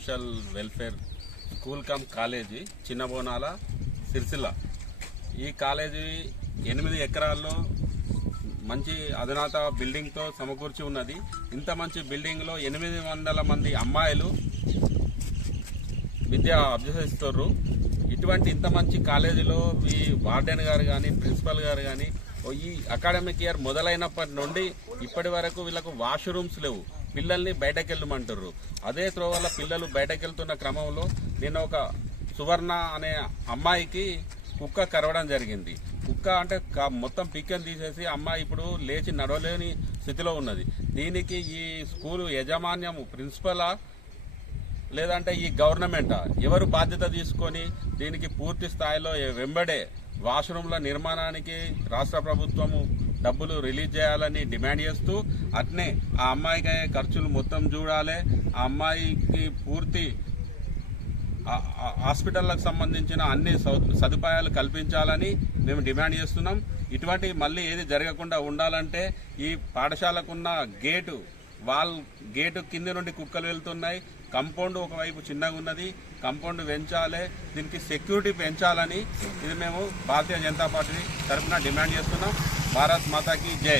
Social welfare school cum college Chinnabonala Sircilla. ఈ college 8 ఎకరాల్లో మంచి అధునాత బిల్డింగ్తో సమకూర్చి ఉన్నది. ఇంత మంచి బిల్డింగ్లో 800 మంది అమ్మాయిలు విద్య అభ్యసిస్తున్నారు. ఇటువంటి ఇంత మంచి కాలేజీలో ఈ వార్డెన్ గారు కానీ ప్రిన్సిపల్ గారు కానీ ఈ అకాడమిక్ ఇయర్ మొదలైనప్పటి నుండి ఇప్పటి వరకు వీళ్ళకు వాష్రూమ్స్ లేవు. పిల్లల్ని బయటకెళ్ళమంటారు. అదే త్రోవల్ల పిల్లలు బయటకెళ్తున్న క్రమంలో నేను ఒక సువర్ణ అనే అమ్మాయికి కుక్క కరవడం జరిగింది. కుక్క అంటే మొత్తం పిక్కని తీసేసి అమ్మాయి ఇప్పుడు లేచి నడవలేని స్థితిలో ఉన్నది. దీనికి ఈ స్కూలు యాజమాన్యం ప్రిన్సిపలా లేదంటే ఈ గవర్నమెంటా ఎవరు బాధ్యత తీసుకొని దీనికి పూర్తి స్థాయిలో వెంబడే వాష్రూమ్ల నిర్మాణానికి రాష్ట్ర ప్రభుత్వము డబ్బులు రిలీజ్ చేయాలని డిమాండ్ చేస్తూ, అట్నే ఆ అమ్మాయికి ఖర్చులు మొత్తం చూడాలి. ఆ అమ్మాయికి పూర్తి హాస్పిటల్లకు సంబంధించిన అన్ని సదుపాయాలు కల్పించాలని మేము డిమాండ్ చేస్తున్నాం. ఇటువంటి మళ్ళీ ఏది జరగకుండా ఉండాలంటే ఈ పాఠశాలకున్న గేటు కింద నుండి కుక్కలు వెళ్తున్నాయి. కంపౌండ్ ఒకవైపు చిన్నగా ఉన్నది. కంపౌండ్ పెంచాలి. దీనికి సెక్యూరిటీ పెంచాలని ఇది మేము భారతీయ జనతా పార్టీ తరఫున డిమాండ్ చేస్తున్నాం. భారత్ మాతాకి జై.